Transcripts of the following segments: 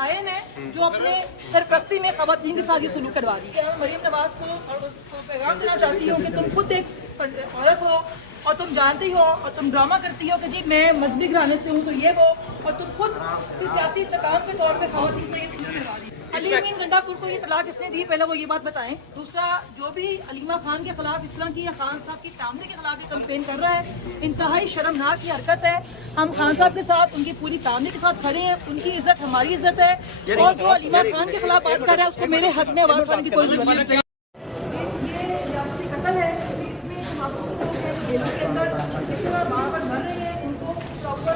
डायन है जो अपने सरपरस्ती में खवातीन के साथ ये सलूक करवा दी। मैं मरीम नवाज को और उसको पैगाम देना चाहती हूँ कि तुम खुद एक औरत हो और तुम जानती हो और तुम ड्रामा करती हो कि जी मैं मजहबी घराने से हूँ तो ये वो, और तुम खुद सियासी इंतकाम के तौर पर खवातीन में ये सलूक करवा दी। अली अमीन गंडापुर को ये तलाक किसने दी, पहले वो ये बात बताएं। दूसरा, जो भी अलीमा खान के खिलाफ, इस तरह की या खान साहब की फैमिली के खिलाफ ये कैंपेन कर रहा है, इंतहाई शर्मनाक की हरकत है। हम खान साहब के साथ, उनकी पूरी फैमिली के साथ खड़े हैं, उनकी इज्जत हमारी इज्जत है, और जो अलीमा खान के खिलाफ बात कर रहा है उसको मेरे हक में आवाज उठाने की कोई जरूरत नहीं है। ये कत्ल है, इसमें जेलों के अंदर इस तरह बार-बार मर रहे हैं, उनको प्रॉपर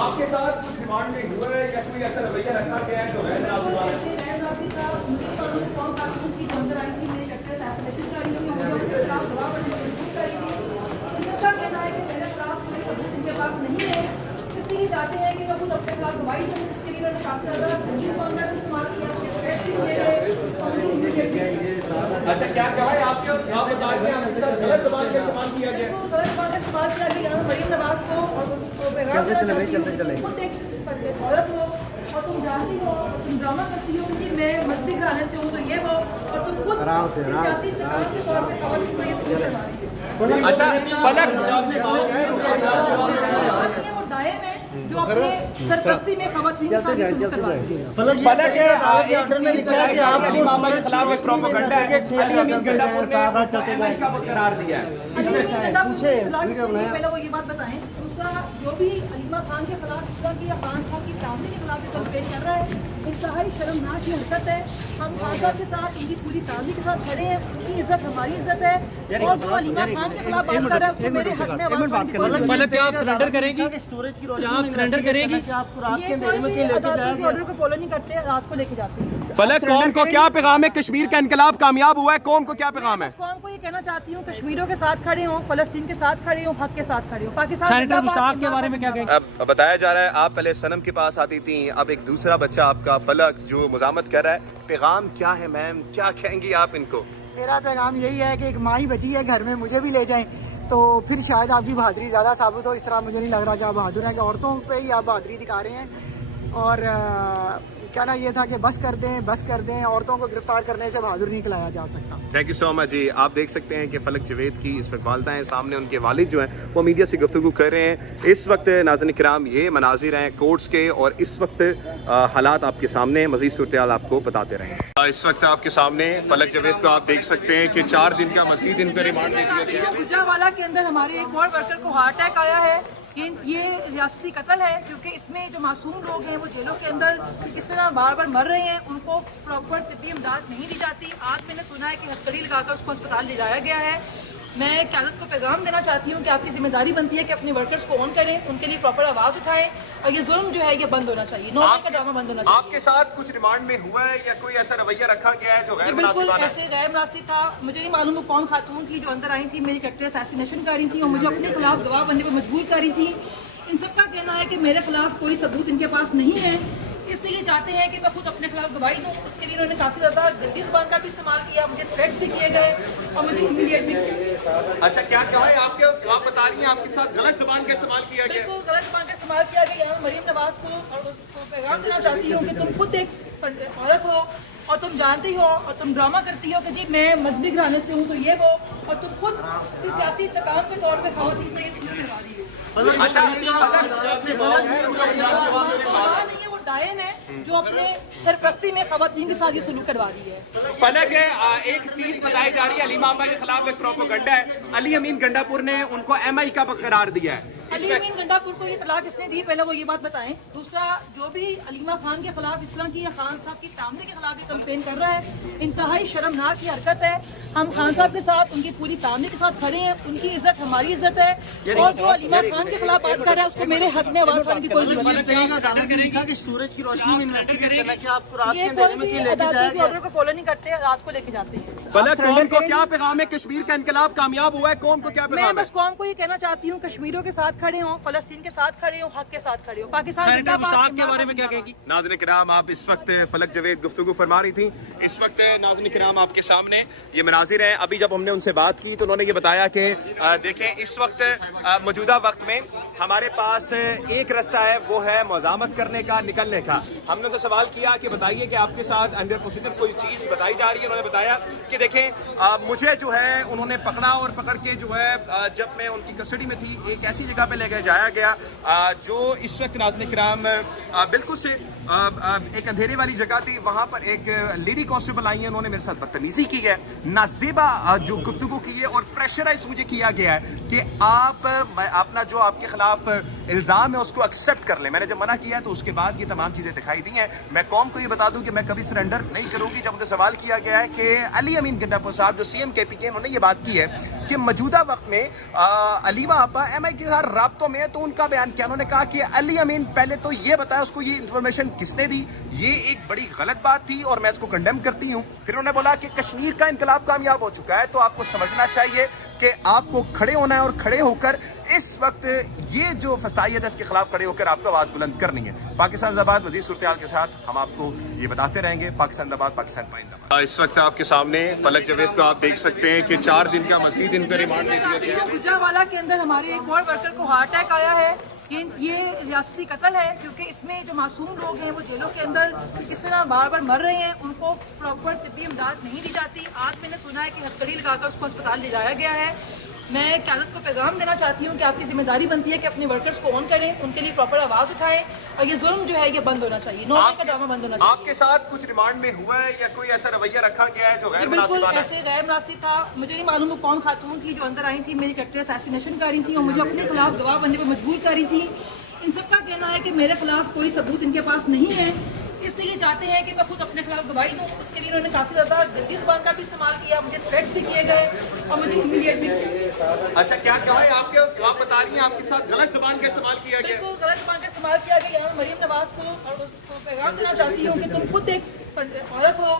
आपके साथ कुछ रिमांड में हुआ है या कोई ऐसा रवैया रखा गया है जो है चाहते हैं कि कुछ अपने खिलाफ गवाही दें, इसके लिए उन्होंने काफी ज्यादा इस्तेमाल किया। अच्छा, क्या कहा है आपके बता रहे हैं गलत ज़बान का इस्तेमाल किया गया? गलत ज़बान का इस्तेमाल किया गया। यहाँ मरीम नवाज को और उसको पैगाम देना चाहती हूँ कि खुद एक औरत हो और तुम जानती हो, तुम ड्रामा करती हो कि मैं मजहबी घराने से हूँ तो ये वो, और तुम खुद सियासी इंतकाम के तौर पर खवातीन को ये सलूक करवा रही हो। अच्छा, फलक वो डायन है जो अपने सरपरस्ती में खवातीन के साथ ये सलूक करवा रही है। फलक है ऑर्डर में लिखा है कि आप अली मामा के खिलाफ एक प्रोपेगेंडा है। अली अमीन गंडापुर ने एमआई का करार दिया है। पहले वो ये बात बताएं। दूसरा, जो भी अलीमा खान के खिलाफ, इस तरह की या खान साहब की फैमिली के खिलाफ कैंपेन कर रहा है, इंतहाई शर्मनाक की हरकत है। हम खान साहब के साथ, उनकी पूरी फैमिली के साथ खड़े हैं, उनकी इज्जत हमारी इज्जत है, और जो अलीमा खान के खिलाफ बात कर रहा है उसको मेरे हक में आवाज उठाने की कोई जरूरत नहीं है। क्या आप सरेंडर करेंगी? सूरज की रोशनी आप सरेंडर करेंगी? ऑर्डर को फॉलो नहीं करते, रात को लेके जाते हैं। फलक, कौम को क्या पैगाम है? कश्मीर का इनकलाब कामयाब हुआ है, कौम को क्या पैगाम है? कौम को ये कहना चाहती हूँ, कश्मीरियों के साथ खड़े हों, फलस्तीन के साथ खड़े हों, हक के साथ खड़े हों। पाकिस्तान सेनेटर मुश्ताक के बारे में क्या कहेंगे? अब बताया जा रहा है आप पहले सनम के पास आती थी, अब एक दूसरा बच्चा आपका फलक जो मुजामत कर रहा है। पैगाम क्या है मैम, क्या कहेंगी आप इनको? मेरा पैगाम यही है कि एक माँ ही बची है घर में, मुझे भी ले जाएं तो फिर शायद आपकी बहादुरी ज़्यादा साबित हो। इस तरह मुझे नहीं लग रहा कि आप बहादुर हैं, कि औरतों पे ही आप बहादुरी दिखा रहे हैं। और कहना ये था कि बस कर दें, औरतों को गिरफ्तार करने से बहादुर नहीं कहलाया जा सकता। थैंक यू सो मच जी। आप देख सकते हैं कि फलक जवेद की इस वक्त वालिदा हैं, सामने उनके वालिद जो हैं वो मीडिया से गुफ्तगू कर रहे हैं। इस वक्त नाज़रीन किराम ये मनाजिर हैं कोर्ट्स के, और इस वक्त हालात आपके सामने, मज़ीद सूरत आपको बताते रहें। इस वक्त आपके सामने फलक जवेद को आप देख सकते हैं कि 4 दिन का मज़ीद इनका रिमांड दे दिया गया। गुजरांवाला के अंदर हमारे एक और वर्कर को हार्ट अटैक आया है। ये रियासती कत्ल है, क्योंकि इसमें जो मासूम लोग हैं वो जेलों के अंदर इस तरह बार बार मर रहे हैं, उनको प्रॉपर तिब्बी इमदाद नहीं दी जाती। आज मैंने सुना है कि हथकड़ी लगाकर उसको अस्पताल ले जाया गया है। मैं क़यादत को पैगाम देना चाहती हूँ कि आपकी जिम्मेदारी बनती है कि अपने वर्कर्स को ऑन करें, उनके लिए प्रॉपर आवाज़ उठाएं, और ये जुल्म जो है ये बंद होना चाहिए, नौकरी का ड्रामा बंद होना चाहिए। आपके साथ कुछ रिमांड में हुआ है या कोई ऐसा रवैया रखा गया है जो गैर बिल्कुल मुनासिब ऐसे गैर मुनासिब था। मुझे नहीं मालूम वो कौन खातून थी जो अंदर आई थी, मेरी कैरेक्टर असैसिनेशन कर रही थी और मुझे अपने खिलाफ गवाह बनने को मजबूर कर रही थी। इन सबका कहना है कि मेरे खिलाफ कोई सबूत इनके पास नहीं है, इसलिए ये चाहते हैं कि मैं खुद अपने खिलाफ गवाही दूँ। उसके लिए उन्होंने काफ़ी ज़्यादा गंदी ज़बान का भी इस्तेमाल किया, मुझे थ्रेट्स भी किए गए और मुझे ह्यूमिलिएट भी किया। अच्छा, क्या कहा है आपके? आप बता रही हैं आपके साथ गलत ज़बान का इस्तेमाल किया गया? बिल्कुल गलत ज़बान का इस्तेमाल किया गया। यहाँ मरीम नवाज को और उसको पैगाम देना चाहती हूँ कि तुम खुद एक औरत हो और तुम जानती हो और तुम ड्रामा करती हो कि जी मैं मजहबी घराने से हूँ तो ये वो, और तुम खुद सियासी इंतकाम के तौर पर खवातीन को ये सलूक करवा रही हो। अच्छा, नहीं है, वो डायन है जो अपने सरपरस्ती में खवातीन के साथ ये सलूक करवा रही है। फलक है, एक चीज बताई जा रही है, अली मामा के खिलाफ एक प्रोपेगेंडा है। अली अमीन गंडापुर ने उनको एमआई का करार दिया है। अली अमीन गंडापुर को ये तलाक किसने दी, पहले वो ये बात बताएं। दूसरा, जो भी अलीमा खान के खिलाफ, इस तरह की या खान साहब की फैमिली के खिलाफ ये कैंपेन कर रहा है, इंतहाई शर्मनाक की हरकत है। हम खान साहब के साथ, उनकी पूरी फैमिली के साथ खड़े हैं। उनकी इज्जत हमारी इज्जत है, और जो अलीमा खान के खिलाफ बात कर रहा है उसको मेरे हक में आवाज उठाने की कोई जरूरत नहीं। कि सूरज की रोशनी में इन्वेस्टिगेट करना, क्या आपको रात ये के कोई अंधेरे में भी क्यों लेके अदालत जाया के गया? ऑर्डर को फॉलो नहीं करते, रात को लेके जाते हैं। फलक कौम को क्या पैगाम है? कश्मीर का इनकलाब कामयाब हुआ है, कौम को क्या मैं पैगाम है? बस कौम को ये कहना चाहती हूँ, कश्मीरियों के साथ खड़े हों, फलस्तीन के साथ खड़े हों, हक के साथ खड़े हों। पाकिस्तान सेनेटर जिंदाबाद। मुश्ताक के बारे में क्या कहेगी? नाज़रीन किराम, आप इस वक्त फलक जवेद गुफ्तगू फरमा रही थी। इस वक्त नाज़रीन किराम आपके सामने ये मनाजिर हैं। अभी जब हमने उनसे बात की तो उन्होंने ये बताया कि देखें, इस वक्त मौजूदा वक्त में हमारे पास एक रास्ता है, वो है मज़ामत करने का, निकलने का। हमने उनसे सवाल किया कि बताइए कि आपके साथ अंडर पॉजिटिव कोई चीज़ बताई जा रही है। उन्होंने बताया कि देखें, मुझे जो है उन्होंने पकड़ा और पकड़ के जो है जब मैं उनकी कस्टडी में थी एक ऐसी जगह पे लेकर जाया गया जो इस वक्त नाज़रीन किराम बिल्कुल से एक अंधेरे वाली जगह थी। वहां पर एक लेडी कांस्टेबल आई है, उन्होंने मेरे साथ बदतमीजी की है, नाजेबा जो गुफ्तगू की है, और प्रेशराइज मुझे किया गया है कि आप अपना जो आपके खिलाफ इल्जाम है उसको एक्सेप्ट कर लें। मैंने जब मना किया तो उसके बाद ये तमाम चीजें दिखाई दी हैं। मैं कौम को ये बता दूं कि मैं कभी सरेंडर नहीं करूंगी। जब मुझे सवाल किया गया है कि अली अमीन गंडापुर साहब जो CM KPK, उन्होंने ये बात की है कि मौजूदा वक्त में अलीमा आपा MI के साथ राब्तों में है, तो उनका बयान क्या? उन्होंने कहा कि अली अमीन पहले तो ये बताया उसको ये इन्फॉर्मेशन किसने दी, ये एक बड़ी गलत बात थी और मैं इसको कंडेम करती हूँ। फिर उन्होंने बोला कि कश्मीर का इनकलाब कामयाब हो चुका है, तो आपको समझना चाहिए कि आपको खड़े होना है और खड़े होकर इस वक्त ये जो फसाइयत है इसके खिलाफ खड़े होकर आपको आवाज बुलंद करनी है। पाकिस्तान जिंदाबाद। मजीद सूरत के साथ हम आपको ये बताते रहेंगे। पाकिस्तान जिंदाबाद, पाकिस्तान पाइंदाबाद। इस वक्त आपके सामने फलक जवेद को आप देख सकते हैं कि 4 दिन का मजीद इनका रिमांड दे दिया गया है। गुजरावाला के अंदर हमारे एक और वर्कर को हार्ट अटैक आया है। ये रियासती कत्ल है, क्योंकि इसमें जो मासूम लोग हैं वो जेलों के अंदर इस तरह बार बार मर रहे हैं, उनको प्रॉपर तिब्बी इमदाद नहीं दी जाती। आज मैंने सुना है कि हथकड़ी लगाकर उसको अस्पताल ले जाया गया है। मैं क़यादत को पैगाम देना चाहती हूँ कि आपकी जिम्मेदारी बनती है कि अपने वर्कर्स को ऑन करें, उनके लिए प्रॉपर आवाज़ उठाएं, और ये जुल्म जो है ये बंद होना चाहिए, नौकरी का ड्रामा बंद होना चाहिए। आपके साथ कुछ रिमांड में हुआ है या कोई ऐसा रवैया रखा गया है जो गैर बिल्कुल मुनासिबाना है? ऐसे गैर मुनासिब था। मुझे नहीं मालूम वो कौन खातून थी जो अंदर आई थी, मेरी कैरेक्टर असैसिनेशन कर रही थी और मुझे अपने खिलाफ गवाह बनने पर मजबूर कर रही थी। इन सबका कहना है कि मेरे खिलाफ कोई सबूत इनके पास नहीं है, इसलिए ये चाहते हैं कि मैं खुद अपने खिलाफ गवाही दूं। उसके लिए उन्होंने काफी ज्यादा गंदी जुबान का भी इस्तेमाल किया, मुझे थ्रेट्स भी किए गए और मुझे ह्यूमिलिएट भी किया। अच्छा, क्या है आपके, आप बता रही हैं आपके साथ गलत जुबान का इस्तेमाल किया गया? बिल्कुल गलत जुबान का इस्तेमाल किया गया। यहाँ मरीम नवाज को और उसको पैगाम देना चाहती हूँ कि तुम खुद एक औरत हो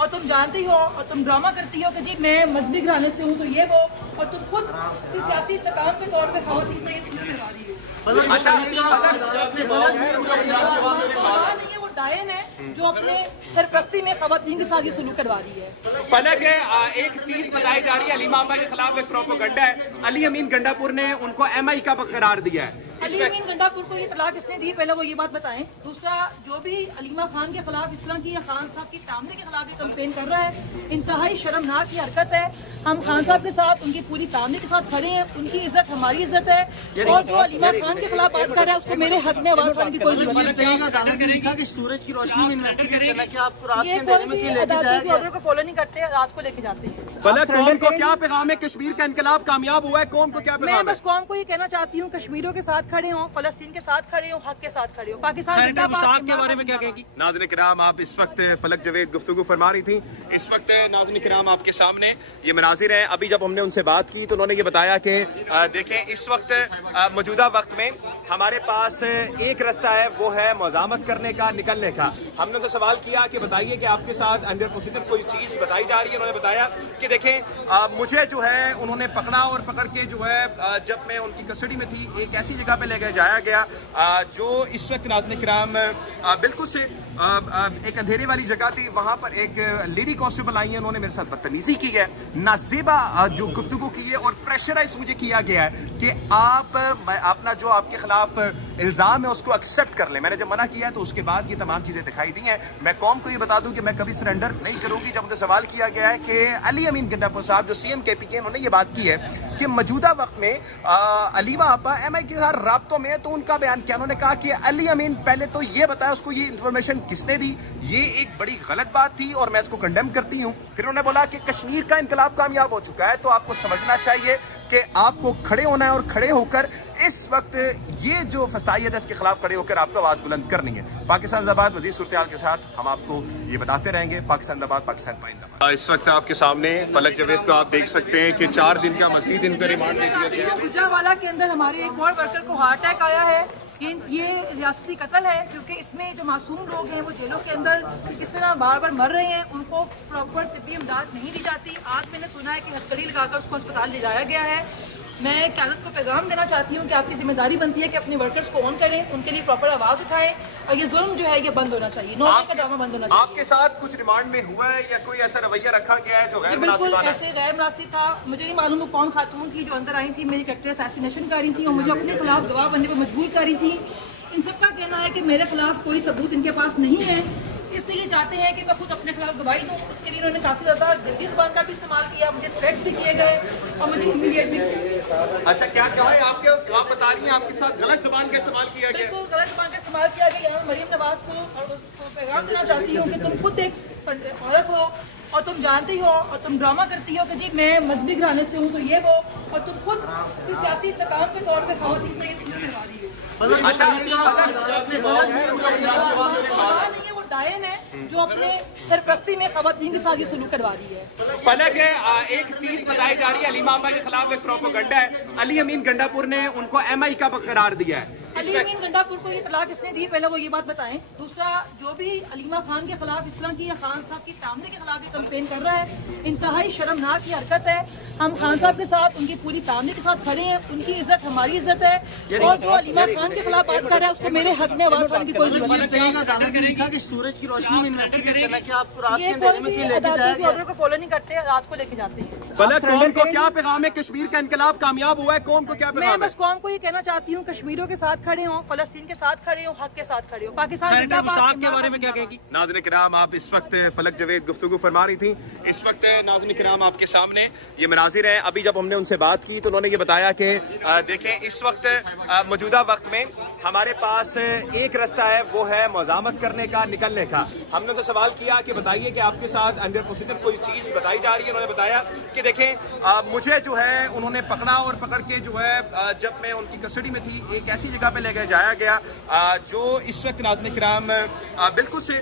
और तुम जानती हो और तुम ड्रामा करती हो कि जी मैं मजहबी घराने से हूँ तो ये वो, और तुम खुद सियासी इंतकाम के तौर पर खवातीन में करवा रही हो। अच्छा, नहीं है, वो डायन है जो अपने सरपरस्ती में खवातीन के साथ ये सलूक करवा रही है। फलक है, एक चीज बताई जा रही है, अलीमा आपा के खिलाफ एक प्रोपेगेंडा है। अली अमीन गंडापुर ने उनको MI का करार दिया है। अली अमीन गंडापुर को ये तलाक किसने दी, पहले वो ये बात बताएं। दूसरा, जो भी अलीमा खान के खिलाफ, इस तरह की या खान साहब की फैमिली के खिलाफ ये कैंपेन कर रहा है, इंतहाई शर्मनाक की हरकत है। हम खान साहब के साथ, उनकी पूरी फैमिली के साथ खड़े हैं, उनकी इज्जत हमारी इज्जत है, और जो अलीमा खान के खिलाफ बात कर रहा है उसको मेरे हक में आवाज उठाने की कोई जरूरत नहीं। अदालत ने लिखा कि सूरज की रोशनी में इन्वेस्टिगेट करना, क्या आपको रात के ये अंधेरे कोई में भी क्यों लेके अदालत जाया के गया? ऑर्डर को फॉलो नहीं करते, रात को लेके जाते हैं। फलक कौम को क्या पैगाम है? कश्मीर का इनकलाब कामयाब हुआ है, कौम को क्या मैं पैगाम है? बस कौम को ये कहना चाहती हूँ, कश्मीरियों के साथ खड़े हों, फलस्तीन के साथ खड़े हों, हक के साथ खड़े हों। पाकिस्तान सेनेटर जिंदाबाद। मुश्ताक के बारे में क्या कहेगी? नाज़रीन किराम, आप इस वक्त फलक जवेद गुफ्तगू फरमा रही थी। इस वक्त नाज़रीन किराम आपके सामने ये मनाजिर हैं। अभी जब हमने उनसे बात की तो उन्होंने ये बताया कि देखें, इस वक्त मौजूदा वक्त में हमारे पास एक रास्ता है, वो है मज़ामत करने का, निकलने का। हमने उनसे सवाल किया कि बताइए कि आपके साथ अंडर पॉजिटिव कोई चीज़ बताई जा रही है। उन्होंने बताया कि देखें, मुझे जो है उन्होंने पकड़ा और पकड़ के जो है जब मैं उनकी कस्टडी में थी एक ऐसी जगह पे लेकर जाया गया जो इस वक्त नाज़रीन किराम बिल्कुल से एक अंधेरे वाली जगह थी। वहां पर एक लेडी कांस्टेबल आई है, उन्होंने मेरे साथ बदतमीजी की है, नाजेबा जो गुफ्तगू की है, और प्रेशराइज मुझे किया गया है कि आप अपना जो आपके खिलाफ इल्जाम है उसको एक्सेप्ट कर लें। मैंने जब मना किया तो उसके बाद ये तमाम चीजें दिखाई दी हैं। मैं कौम को ये बता दूं कि मैं कभी सरेंडर नहीं करूंगी। जब मुझे सवाल किया गया है कि अली अमीन गंडापुर साहब जो CM KPK, उन्होंने ये बात की है कि मौजूदा वक्त में अलीमा आपा MI के साथ राब्तों में है, तो उनका बयान क्या? उन्होंने कहा कि अली अमीन पहले तो ये बताया उसको ये इन्फॉर्मेशन किसने दी, ये एक बड़ी गलत बात थी और मैं इसको कंडेम करती हूँ। फिर उन्होंने बोला कि कश्मीर का इनकलाब कामयाब हो चुका है, तो आपको समझना चाहिए کہ آپ کو کھڑے ہونا ہے اور کھڑے ہو کر اس وقت یہ جو فسادیت ہے اس کے خلاف کھڑے ہو کر آپ کو آواز بلند کرنی ہے. پاکستان زندہ باد. مزید صورتحال کے ساتھ ہم آپ کو یہ بتاتے رہیں گے. پاکستان زندہ باد, پاکستان پائندہ باد. اس وقت آپ کے سامنے فلک جاوید کو آپ دیکھ سکتے ہیں کہ 4 دن کا مزید ان کا ریمانڈ دے دیا گیا. گجرانوالہ کے اندر ہمارے ایک اور ورکر کو ہارٹ اٹیک آیا ہے. یہ ریاستی قتل ہے کیونکہ اس میں جو معصوم لوگ ہیں وہ جیلوں کے اندر کس طرح بار بار مر رہے ہیں, ان کو پراپر طبی امداد نہیں دی جاتی. آج میں نے سنا ہے کہ ہتھکڑی لگا کر اس کو اسپتال لے جایا گیا ہے. میں قیادت کو پیغام دینا چاہتی ہوں کہ آپ کی ذمہ داری بنتی ہے کہ اپنے ورکرز کو آن کریں, ان کے لیے پراپر آواز اٹھائیں, اور یہ ظلم جو ہے یہ بند ہونا چاہیے. 9 کا ڈرامہ بند ہونا چاہیے. آپ کے ساتھ کچھ ریمانڈ میں ہوا ہے یا کوئی ایسا رویہ رکھا گیا ہے جو غیر بالکل مناسب ایسے غیر مناسب تھا. مجھے نہیں معلوم وہ کون خاتون تھی جو اندر آئی تھی, میری کریکٹر اسیسینیشن کر رہی تھی اور مجھے اپنے خلاف گواہ بننے پر مجبور کر رہی تھی. ان سب کا کہنا ہے کہ میرے خلاف کوئی ثبوت ان کے پاس نہیں ہے, اس لیے یہ چاہتے ہیں کہ میں خود اپنے خلاف گواہی دوں. اس کے لیے انہوں نے کافی زیادہ جلدی زبان کا بھی استعمال کیا, مجھے تھریٹس بھی کیے گئے اور مجھے ہیومیلیٹ بھی کیا. اچھا, کیا کہا ہے آپ بتا رہی ہیں آپ کے ساتھ غلط زبان کا استعمال کیا گیا؟ بالکل غلط زبان کا استعمال کیا گیا. یہاں مریم نواز کو اور اس کو پیغام دینا چاہتی ہوں کہ تم خود ایک عورت ہو اور تم جانتی ہو اور تم ڈرامہ کرتی ہو کہ جی میں مذہبی گھرانے سے ہوں تو یہ وہ, اور تم خود سیاسی انتقام کے طور پہ خواتین سے یہ کروا رہی ہو. نہیں ہے, وہ ڈائن ہے جو اپنے سرپرستی میں خواتین کے ساتھ یہ سلوک کروا رہی ہے. فلک ہے, ایک چیز بتائی جا رہی ہے, علیمہ آپا کے خلاف ایک پروپیگنڈا ہے. علی امین گنڈا پور نے ان کو ایم آئی کا قرار دیا ہے. علی امین گنڈا پور کو یہ اطلاع کس نے دی, پہلے وہ یہ بات بتائیں. دوسرا, جو بھی علیمہ خان کے خلاف اس طرح کی یا خان صاحب کی فیملی کے خلاف یہ کمپین کر رہا ہے, انتہائی شرمناک یہ حرکت ہے. ہم خان صاحب کے ساتھ, ان کی پوری فیملی کے ساتھ کھڑے ہیں. ان کی عزت ہماری عزت ہے, اور جو علیمہ خان کے خلاف بات کر رہا ہے اس کو میرے حق میں آواز اٹھانے کی کوئی ضرورت نہیں ہے. کہ سورج کی روشنی میں انویسٹیگیٹ کرنا, کیا آپ کو رات کے یہ اندھیرے میں کیوں لے کے جایا گیا؟ آرڈر کو فالو نہیں کرتے, رات کو لے کے جاتے ہیں. فلک, قوم کو کیا پیغام ہے؟ کشمیر کا انقلاب کامیاب ہوا ہے, قوم کو کیا میں پیغام ہے؟ بس قوم کو یہ کہنا چاہتی ہوں کشمیریوں کے ساتھ کھڑے ہوں, فلسطین کے ساتھ کھڑے ہوں, حق کے ساتھ کھڑے ہوں. پاکستان زندہ باد کے بارے میں کیا کہے گی؟ ناظرین کرام, آپ اس وقت فلک جاوید گفتگو فرما رہی تھی. اس وقت ناظرین کرام آپ کے سامنے یہ مناظر ہیں. ابھی جب ہم نے ان سے بات کی تو انہوں نے یہ بتایا کہ دیکھیں اس وقت موجودہ وقت میں ہمارے پاس ایک رستہ ہے, وہ ہے مزاحمت کرنے کا, نکلنے کا. ہم نے تو سوال کیا کہ بتائیے کہ آپ کے ساتھ انڈر پروسیجر کوئی چیز بتائی جا رہی ہے. انہوں نے بتایا کہ دیکھیں مجھے جو ہے انہوں نے پکڑا اور پکڑ کے جو ہے جب میں ان کی کسٹڈی میں تھی ایک ایسی جگہ پہ لے کے جایا گیا جو اس وقت ناظرین کرام بالکل سے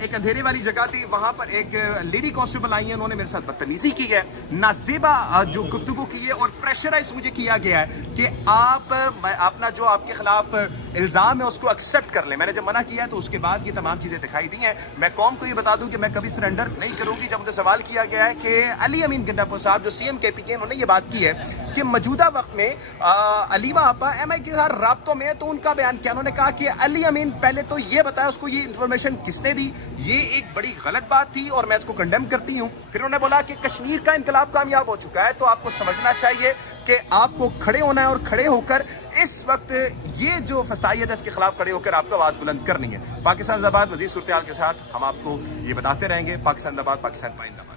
ایک اندھیرے والی جگہ تھی. وہاں پر ایک لیڈی کانسٹیبل آئی ہیں, انہوں نے میرے ساتھ بدتمیزی کی ہے, نازیبا جو گفتگو کی ہے, اور پریشرائز مجھے کیا گیا ہے کہ آپ اپنا جو آپ کے خلاف الزام ہے اس کو ایکسیپٹ کر لیں. میں نے جب منع کیا تو اس کے بعد یہ تمام چیزیں دکھائی دی ہیں. میں قوم کو یہ بتا دوں کہ میں کبھی سرنڈر نہیں کروں گی. جب مجھے سوال کیا گیا ہے کہ علی امین گنڈا پور صاحب جو سی ایم کے پی کے, انہوں نے یہ بات کی ہے کہ موجودہ وقت میں علیمہ آپا ایم آئی کے ساتھ رابطوں میں, تو ان کا بیان کیا, انہوں نے کہا کہ علی امین پہلے تو یہ بتایا اس کو یہ انفارمیشن کس نے دی. یہ ایک بڑی غلط بات تھی اور میں اس کو کنڈیم کرتی ہوں. پھر انہوں نے بولا کہ کشمیر کا انقلاب کامیاب ہو چکا ہے, تو آپ کو سمجھنا چاہیے کہ آپ کو کھڑے ہونا ہے اور کھڑے ہو کر اس وقت یہ جو فسادیت ہے اس کے خلاف کھڑے ہو کر آپ کو آواز بلند کرنی ہے. پاکستان زندہ باد. مزید صورتحال کے ساتھ ہم آپ کو یہ بتاتے رہیں گے. پاکستان زندہ باد, پاکستان پائندہ باد.